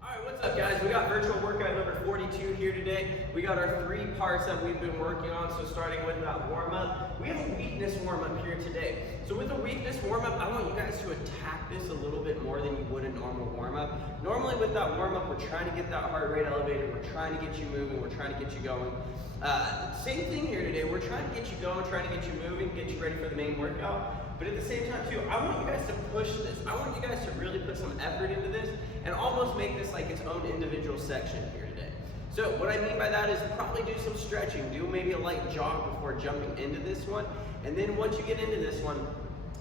Alright, what's up guys? We got virtual workout number 42 here today. We got our 3 parts that we've been working on, so starting with that warm-up. We have a weakness warm-up here today. So with a weakness warm-up, I want you guys to attack this a little bit more than you would a normal warm-up. Normally with that warm-up, we're trying to get that heart rate elevated, we're trying to get you moving, we're trying to get you going. Same thing here today, we're trying to get you going, trying to get you moving, get you ready for the main workout. But at the same time too, I want you guys to push this. I want you guys to really put some effort into this and almost make this like its own individual section here today. So what I mean by that is probably do some stretching, do maybe a light jog before jumping into this one. And then once you get into this one,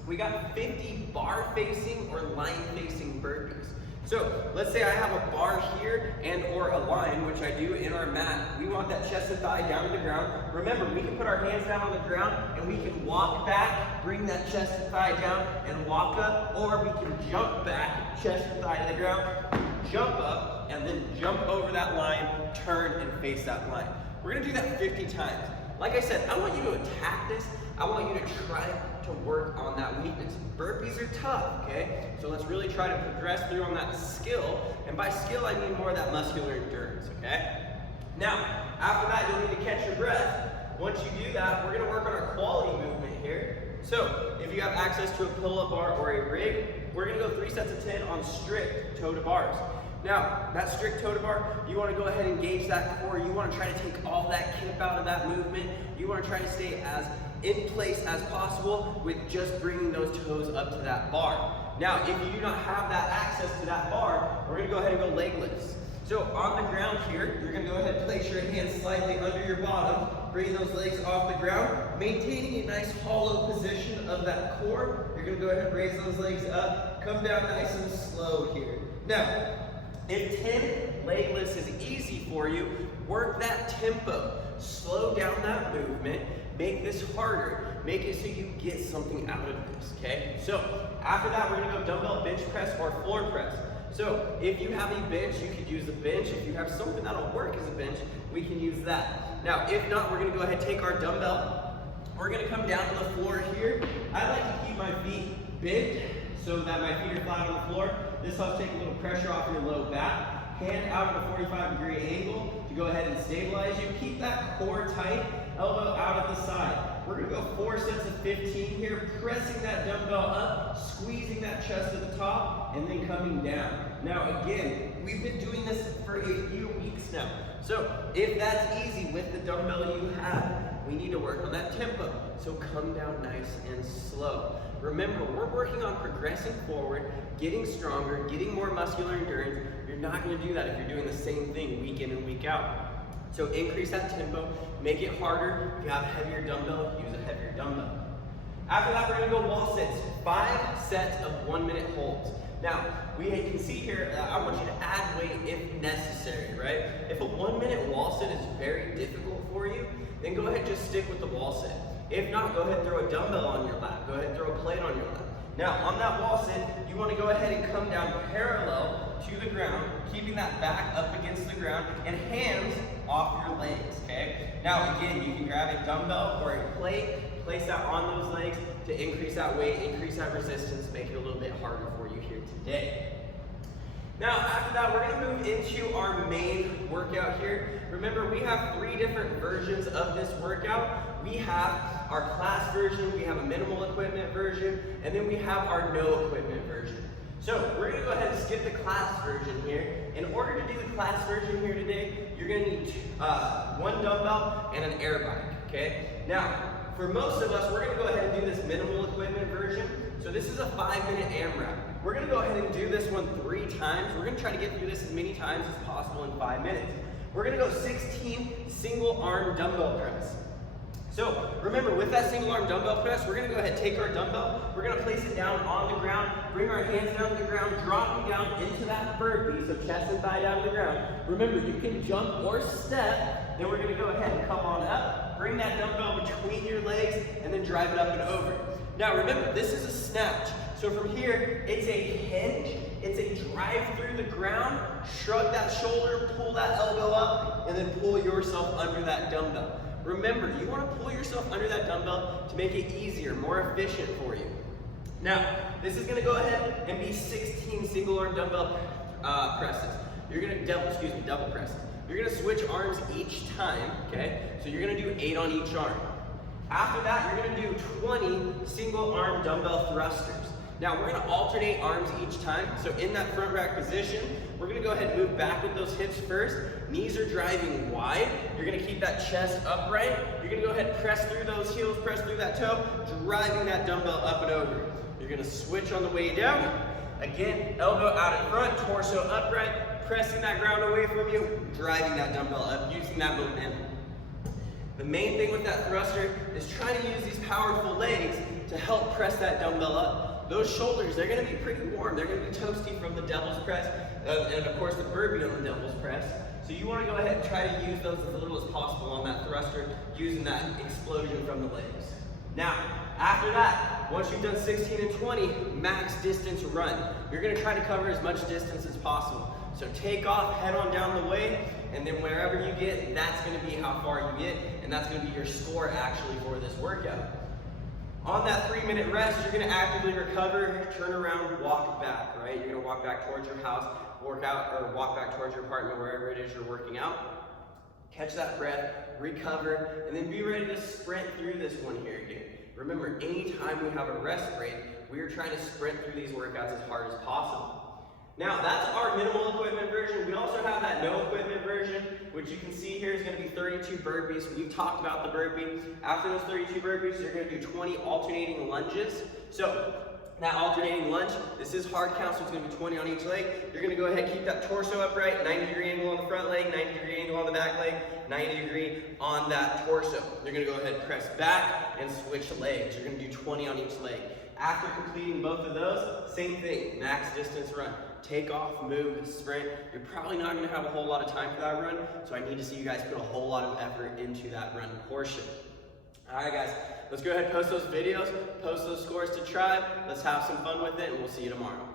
we got 50 bar facing or line facing burpees. So let's say I have a bar here and or a line, which I do in our mat. We want that chest and thigh down to the ground. Remember, we can put our hands down on the ground and we can walk back, bring that chest and thigh down and walk up, or we can jump back, chest and thigh to the ground, jump up, and then jump over that line, turn and face that line. We're gonna do that 50 times. Like I said, I want you to attack this. I want you to try to work on that weakness. Burpees are tough, okay? So let's really try to progress through on that skill. And by skill, I mean more of that muscular endurance, okay? Now, after that, you'll need to catch your breath. Once you do that, we're gonna work on our quality movement here. So, if you have access to a pull-up bar or a rig, we're gonna go 3 sets of 10 on strict toe to bars. Now, that strict toe to bar, you want to go ahead and engage that core. You want to try to take all that kip out of that movement. You want to try to stay as in place as possible with just bringing those toes up to that bar. Now, if you do not have that access to that bar, we're going to go ahead and go leg lifts. So on the ground here, you're going to go ahead and place your hands slightly under your bottom, bring those legs off the ground, maintaining a nice hollow position of that core. You're going to go ahead and raise those legs up, come down nice and slow here. Now, if 10 leg lifts is easy for you, work that tempo. Slow down that movement, make this harder, make it so you get something out of this, okay? So, after that, we're gonna go dumbbell bench press or floor press. So, if you have a bench, you could use a bench. If you have something that'll work as a bench, we can use that. Now, if not, we're gonna go ahead and take our dumbbell. We're gonna come down to the floor here. I like to keep my feet bent so that my feet are flat on the floor. This helps take a little pressure off your low back. Hand out at a 45-degree angle to go ahead and stabilize you. Keep that core tight, elbow out at the side. We're gonna go 4 sets of 15 here, pressing that dumbbell up, squeezing that chest to the top, and then coming down. Now again, we've been doing this for a few weeks now. So if that's easy with the dumbbell you have, we need to work on that tempo. So come down nice and slow. Remember, we're working on progressing forward, getting stronger, getting more muscular endurance. You're not gonna do that if you're doing the same thing week in and week out. So increase that tempo, make it harder. If you have a heavier dumbbell, use a heavier dumbbell. After that, we're gonna go wall sits. 5 sets of 1-minute holds. Now, we can see here, I want you to add weight if necessary, right? If a 1-minute wall sit is very difficult for you, then go ahead and just stick with the wall sit. If not, go ahead and throw a dumbbell on your lap. Go ahead and throw a plate on your lap. Now, on that wall sit, you want to go ahead and come down parallel to the ground, keeping that back up against the ground, and hands off your legs, okay? Now, again, you can grab a dumbbell or a plate, place that on those legs to increase that weight, increase that resistance, make it a little bit harder for you here today. Now, after that, we're gonna move into our main workout here. Remember, we have 3 different versions of this workout. We have our class version, we have a minimal equipment version, and then we have our no equipment version. So, we're gonna go ahead and skip the class version here. In order to do the class version here today, you're gonna need 1 dumbbell and an air bike, okay? Now, for most of us, we're gonna go ahead and do this minimal equipment version. So this is a 5-minute AMRAP. We're gonna go ahead and do this one 3 times. We're gonna try to get through this as many times as possible in 5 minutes. We're gonna go 16 single arm dumbbell press. So remember, with that single arm dumbbell press, we're gonna go ahead and take our dumbbell, we're gonna place it down on the ground, bring our hands down to the ground, dropping down into that burpee, so chest and thigh down to the ground. Remember, you can jump or step, then we're gonna go ahead and come on up, bring that dumbbell between your legs, and then drive it up and over. Now remember, this is a snatch. So from here, it's a hinge, it's a drive through the ground, shrug that shoulder, pull that elbow up, and then pull yourself under that dumbbell. Remember, you want to pull yourself under that dumbbell to make it easier, more efficient for you. Now, this is going to go ahead and be 16 single arm dumbbell presses. You're gonna double press. You're gonna switch arms each time, okay? So you're gonna do 8 on each arm. After that, you're gonna do 20 single arm dumbbell thrusters. Now we're gonna alternate arms each time. So in that front rack position, we're gonna go ahead and move back with those hips first. Knees are driving wide. You're gonna keep that chest upright. You're gonna go ahead and press through those heels, press through that toe, driving that dumbbell up and over. You're gonna switch on the way down. Again, elbow out in front, torso upright, pressing that ground away from you, driving that dumbbell up, using that momentum. The main thing with that thruster is trying to use these powerful legs to help press that dumbbell up. Those shoulders, they're gonna be pretty warm. They're gonna be toasty from the devil's press, and of course the burpee on the devil's press. So you wanna go ahead and try to use those as little as possible on that thruster, using that explosion from the legs. Now, after that, once you've done 16 and 20, max distance run. You're gonna try to cover as much distance as possible. So take off, head on down the way, and then wherever you get, that's gonna be how far you get, and that's gonna be your score actually for this workout. On that 3-minute rest, you're gonna actively recover, turn around, walk back, right? You're gonna walk back towards your house, walk back towards your apartment, wherever it is you're working out. Catch that breath, recover, and then be ready to sprint through this one here again. Remember, anytime we have a rest break, we are trying to sprint through these workouts as hard as possible. Now, that's our minimal equipment version. We also have that no equipment version, which you can see here is gonna be 32 burpees. We've talked about the burpee. After those 32 burpees, you're gonna do 20 alternating lunges. So, that alternating lunge, this is hard count, so it's gonna be 20 on each leg. You're gonna go ahead and keep that torso upright, 90-degree angle on the front leg, 90-degree angle on the back leg, 90-degree on that torso. You're gonna go ahead and press back and switch legs. You're gonna do 20 on each leg. After completing both of those, same thing, max distance run. Take off, move, sprint. You're probably not gonna have a whole lot of time for that run, so I need to see you guys put a whole lot of effort into that run portion. All right, guys, let's go ahead and post those videos, post those scores to Tribe. Let's have some fun with it, and we'll see you tomorrow.